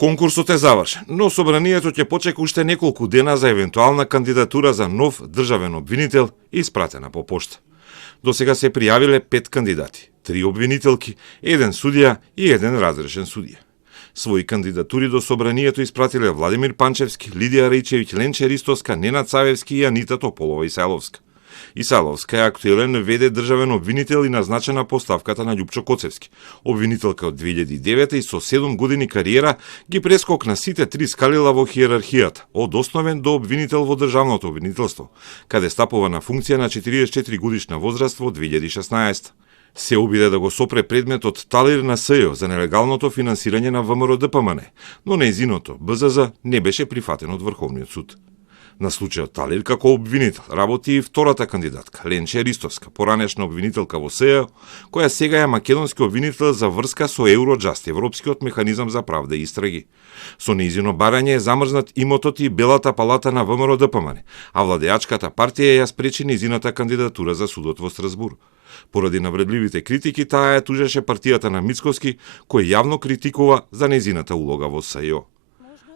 Конкурсот е завршен, но собранието ќе почека уште неколку дена за евентуална кандидатура за нов државен обвинител испратена по пошта. До сега се пријавиле 5 кандидати, 3 обвинителки, 1 судија и 1 разрешен судија. Своји кандидатури до собранието испратиле Владимир Панчевски, Лидија Раичевиќ, Ленче Ристовска, Ненад Савевски и Анита Тополова Исајловска. Исајловска е актуелен ВД државен обвинител и назначена по ставката на Љупчо Коцевски. Обвинителка од 2009 и со 7 години кариера ги прескокна сите 3 скалила во хиерархијата, од основен до обвинител во државното обвинителство, каде стапува на функција на 44 годишна возраст во 2016. Се обиде да го сопре предметот талир на СЈО за нелегалното финансирање на ВМРО ДПМН, но нејзиното БЗЗ не беше прифатен од Врховниот суд. На случајот Талир како обвинител работи и втората кандидатка, Ленче Ристовска, поранешна обвинителка во СЈО, која сега е македонски обвинител за врска со Евроджаст, Европскиот механизам за правда и истраги. Со нејзино барање е замрзнат имотот и Белата палата на ВМРО ДПМН, а владеачката партија ја спречи нејзината кандидатура за судот во Страсбур. Поради навредливите критики, таа ја тужеше партијата на Мицкоски, кој јавно критикува за нејзината улога во СЈО.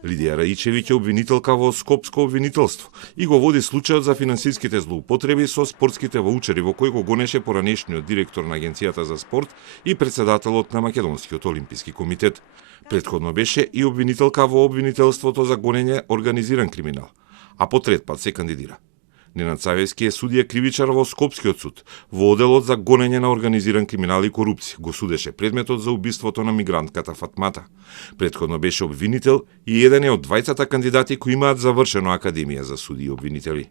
Лидија Раичевиќ е обвинителка во Скопско обвинителство и го води случајот за финансиските злоупотреби со спортските ваучери во кој го гонеше поранешниот директор на Агенцијата за спорт и председателот на Македонскиот олимписки комитет. Претходно беше и обвинителка во обвинителството за гонење организиран криминал, а по трет пат се кандидира. Ненад Савевски е судија кривичар во Скопскиот суд, во оделот за гонење на организиран криминал и корупција. Го судеше предметот за убиството на мигрантката Фатмата. Претходно беше обвинител и еден е од двајцата кандидати кои имаат завршено Академија за суди и обвинители.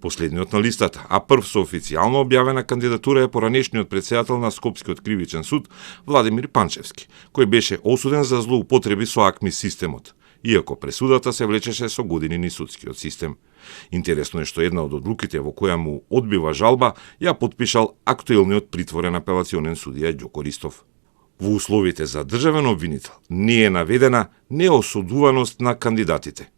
Последниот на листата, а прв со официјално објавена кандидатура е поранешниот председател на Скопскиот кривичен суд Владимир Панчевски, кој беше осуден за злоупотреби со АКМИ системот, иако пресудата се влечеше со години низ судскиот систем. Интересно е што една од одлуките во која му одбива жалба ја потпишал актуелниот притворен апелационен судија Ѓоко Ристов. Во условите за државен обвинител не е наведена неосудуваност на кандидатите.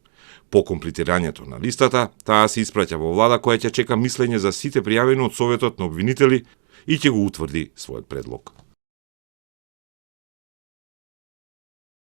По комплетирањето на листата, таа се испраќа во влада која ќе чека мислење за сите пријавени од Советот на обвинители и ќе го утврди својот предлог.